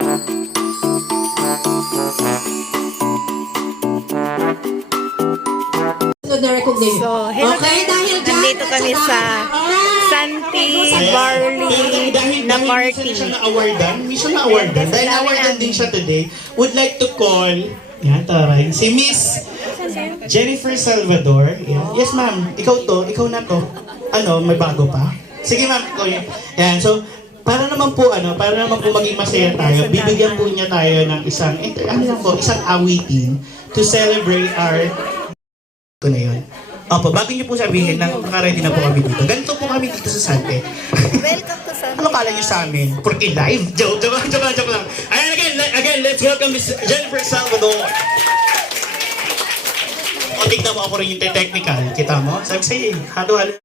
Na recognition. So, hello Okay, dahil dyan, nandito kami sa Santi Barley na party. Siya na-awardan. May siya na-awardan. Dahil na-awardan din siya today, would like to call, yan, taray, si Miss Jennifer Salvador. Yan. Yes, ma'am. Ikaw to. Ikaw na to. Ano, may bago pa? Sige, ma'am. Ikaw yan. Yan. So, para naman po maging masaya tayo, bibigyan po niya tayo ng isang awitin to celebrate our ito na yun. Opo, bago niyo po sabihin na naka-ready na po kami dito. Ganito po kami dito sa Sante. Welcome to Santi. Ano kala niyo sa amin? Porque live? Joke lang. Ayan, again, let's welcome Miss Jennifer Salvador. O, tignan mo ako rin yung technical. Kita mo? Sabi sa'yo, halo-halo.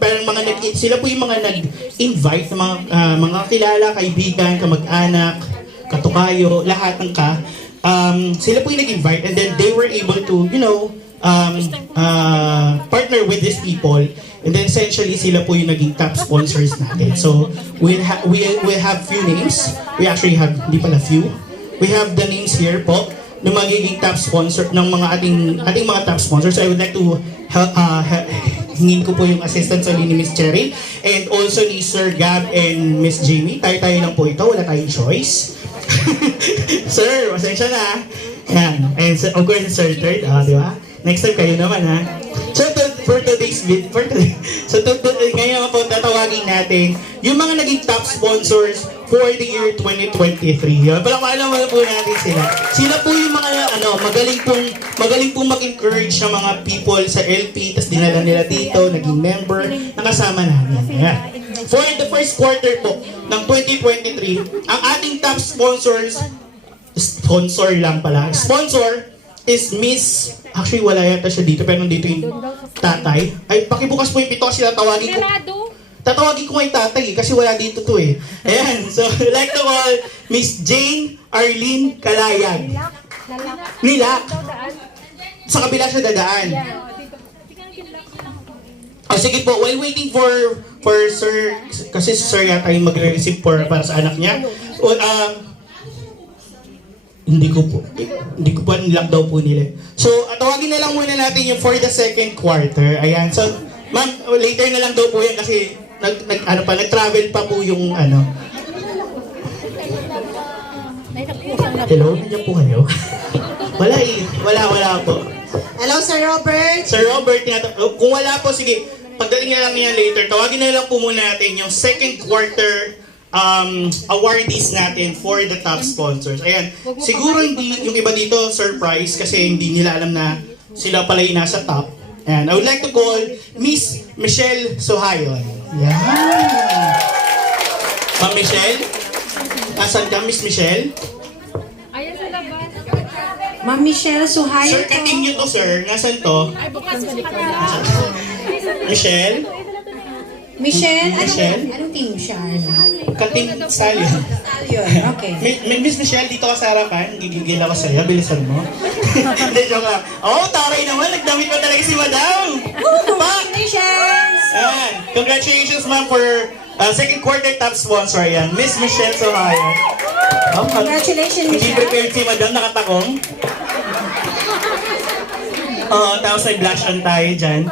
Parang sila po yung mga nag-invite ng mga kilala, kaibigan, kamag-anak, katukayo, lahat ng sila po yung nag-invite and then they were able to, partner with these people, and then essentially sila po yung naging top sponsors natin. So we have few names. We actually have hindi pala few. We have the names here po ng magiging top sponsor ng mga ating mga top sponsors. So I would like to hingin ko po yung assistance ni Miss Cherry and also ni Sir Gab and Miss Jamie. Tayo lang po ito, wala tayong choice. Sir, pasensya na. Yan. And of course, Sir Third, di ba? Next time kayo naman, ha? So, ngayon naman po tatawagin natin yung mga naging top sponsors for the year 2023. Palamalan mo po natin sila. Sila po yung mga magaling pong mag-encourage ng mga people sa LP, tapos dinala nila dito, naging member, nakasama namin. Ayan. For the first quarter po ng 2023, ang ating top sponsor is Miss, actually wala yata siya dito, pero nandito yung tatay. Ay, pakibukas po yung pito kasi tatawagin ko nga yung tatay kasi wala dito to eh. Ayan, so I'd like to call Miss Jane Arlene Kalayag. Nilak. Sa kabila siya dadaan. Sige po, while waiting for Sir, kasi si Sir yata yung magre-receive para sa anak niya. Hindi ko po nilock daw po nila. So, tawagin na lang muna natin yung for the second quarter. Ayan. So, ma'am, later na lang daw po yan kasi nag-travel pa po yung Hello? Nandiyan po kayo? Wala po. Hello, Sir Robert. Sir Robert, kung wala po, sige, pagdating na lang niya later, tawagin na lang po muna natin yung second quarter awardees natin for the top sponsors. Ayan, siguro hindi yung iba dito surprise kasi hindi nila alam na sila pala yung nasa top. And I would like to call Miss Michelle Sohayon. Yan. Ma'am Michelle? Asan ka, Miss Michelle? Ayan sa labas. Ma'am Michelle Suhayo. Sir, kating nyo to, sir. Nasaan to? Ay, bukas sa Michelle? Michelle? Michelle? Anong team siya? Kating Stallion. Okay. Miss Michelle, dito ka sa harapan. Gigigil ako sa'yo. Bilisan mo. Hindi, joke lang. Taray naman. Nagdamit pa talaga si Madam. Congratulations! Congratulations, ma'am, for second quarter top sponsor. Yan. Miss Michelle Sohayo. Congratulations, Hindi Michelle. prepared si Madam. Nakatakong. Tapos nag-blush on tayo dyan.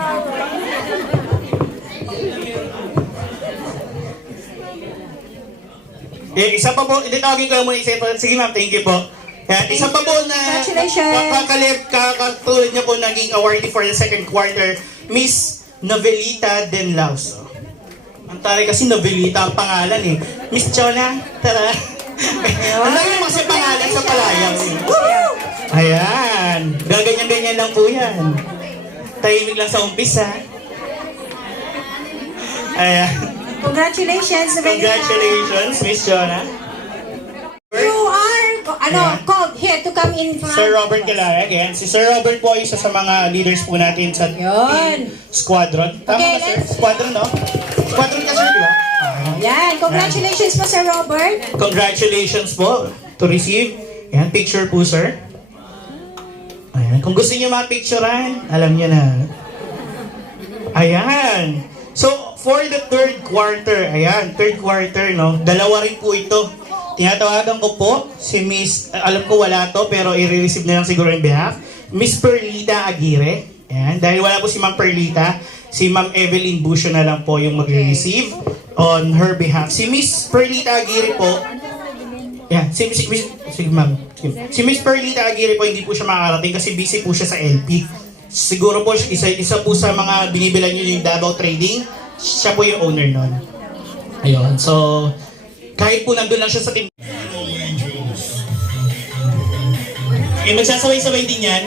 Isa pa po, tawagin ko muna isa pa. Sige ma'am, thank you po. Isa pa po na kakatulad niya po naging awardee for the second quarter, Miss Novelita Denlaus. Ang taray kasi Novelita ang pangalan eh. Miss Chona, tara. Ano yung mga pangalan sa palayang? Ayan. Gaganyan-ganyan lang po yan. Tahimik lang sa umpisa. Ayan. Congratulations, Congratulations, Miss Chona. You are, called here to come in front. Sir Robert Kalayag, again. Si Sir Robert po ay isa sa mga leaders po natin sa Yun. Squadron. Tama Okay, ba, sir? Squadron, no? Squadron ka, sir, di ba? Yan. Congratulations po, Sir Robert. Congratulations po to receive. Ayan, picture po, sir. Ayan. Kung gusto niyo mapicturean, alam niyo na. Ayan. So, for the third quarter, no? Dalawa rin po ito. tinatawagan ko po si Miss, alam ko wala to, pero i-receive na lang siguro in behalf, Miss Perlita Aguirre. Ayan, dahil wala po si Ma'am Perlita, si Ma'am Evelyn Busio na lang po yung mag-receive on her behalf. Si Miss Perlita Aguirre po, yeah, si Ma'am. Si Miss Perlita Aguirre po, hindi po siya makakarating kasi busy po siya sa LP. Siguro po, isa po sa mga binibilan nyo yung Davao Trading, siya po yung owner nun. Ayun, so, kahit po nandun lang siya sa team. Okay, magsasabay-sabay din yan.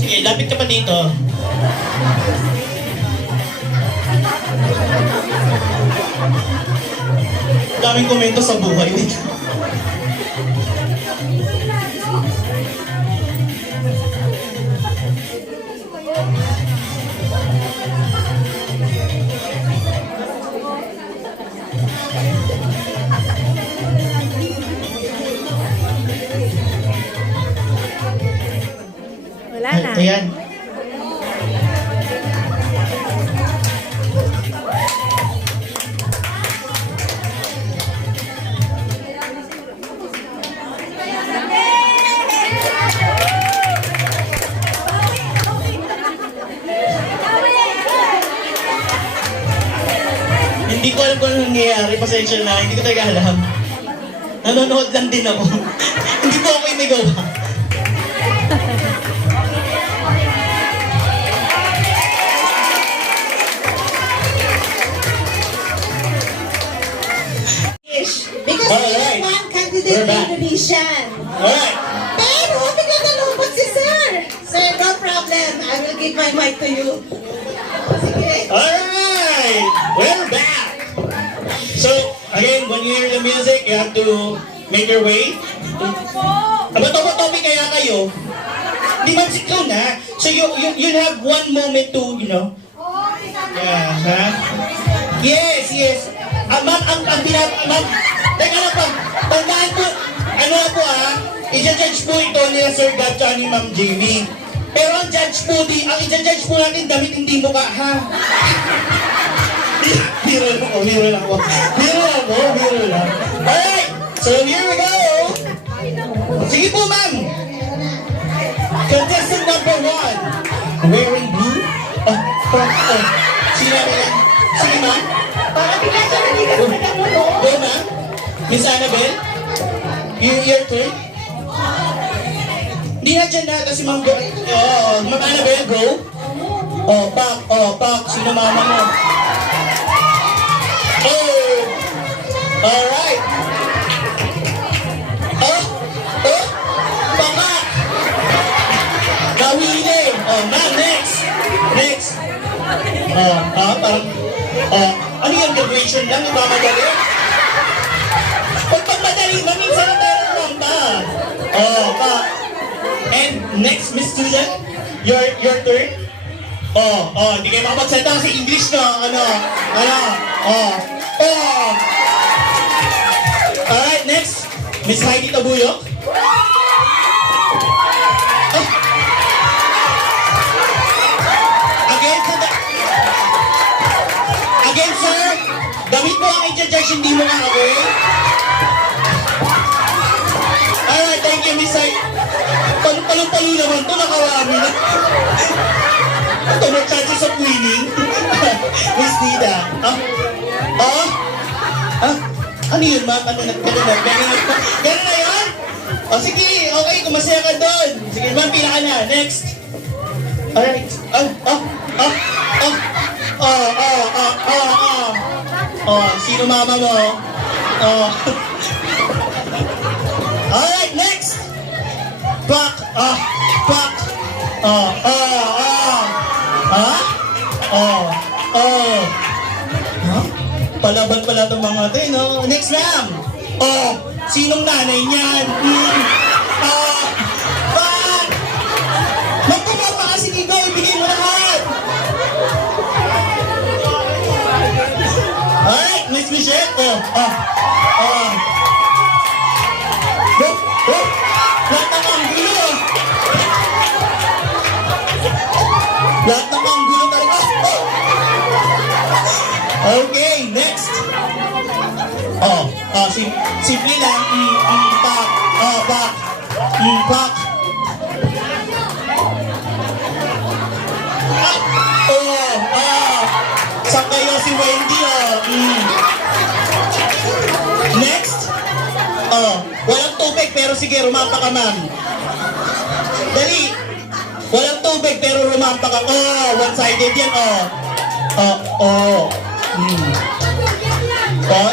Sige, lapit ka pa dito. Daming komento sa buhay nito. Wala na. Ayan. Hindi ko alam kung ano nangyayari. Pasensya na. Hindi ko talaga alam. Nanonood lang din ako. Hindi ko ako yung nagawa. Because Alright. there's one candidate We're back. Indonesian. Alright. Pero, bigla nalungkot si Sir. Sir, no problem. I will give my mic to you. Sige. Alright! We're back! So, again, when you hear the music, you have to make your way. Topi kaya kayo. Di man si Clown, ha? So, you'll have one moment to, you know. Yeah, ha? Yes, yes. Ma'am, ma'am, teka lang pa. Tandaan po, ano po i-judge po ito ni Sir Gab tsaka ni Ma'am Jamie. Pero ang judge po, ang i-judge po natin damit hindi mukha, ha? Biro lang po. Alright, so here we go. Sige po, ma'am. Contestant number 1. Wearing blue. Sige namin. Sige, ma'am. Go, ma'am. Miss Annabelle. Your turn. Hindi na dyan na kasi ma'am. Ma'am Annabelle, go. Pak. Sino mama mo? Alright. Baka. Kawili. Ma'am, next. Parang, ano yan, Punctuation lang, iba madali. Pag pagmadali, maminsan na tayo lang ba? Oh, pa. And next, Miss Student, your turn. Hindi kayo makapagsalita kasi English na, Alright, next, Miss Heidi Tabuyok. Again, sir, damit mo ang i-judge, hindi mo nga ako eh. Alright, thank you, Miss Heidi. Talong-talong naman to, nakarami na. Ito, may chances of winning. Miss Nida. Ano yun, ma'am? Gano'n na yan? Sige, okay, kung masaya ka doon. Sige, ma'am, pila ka na. Next. Alright. Sino mama mo? Alright, next. Pak. Palaban pala itong mga ito, no? Next ma'am. Sinong nanay niyan? Pak! Magpumapa ka, sige go, ibigay mo lahat. Alright, Miss Michelle. Lahat ng anggulo. Lahat ng anggulo talaga. Okay, next. Simple lang. Pak. Pak. Sa kayo si Wendy, Next. Walang tubig pero sige, rumampa ka, ma'am. Dali. Walang tubig pero rumampa ka. One-sided yan,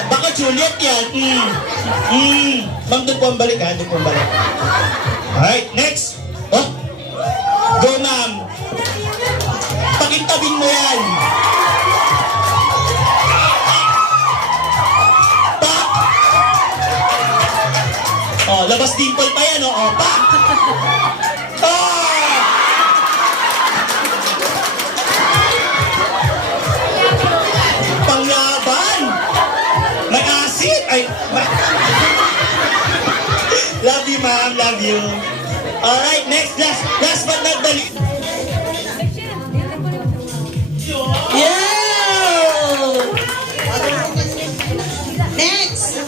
baka Juliet yan. Ma'am, doon po ang balik, ha? Doon po ang balik. Alright, next. Go, ma'am. Pakintabin mo yan. Pak! Labas dimple pa yan, pak! Panglaban! May acid! Love you, ma'am. Love you. Alright, next. Last but not the least. Yeah! Next!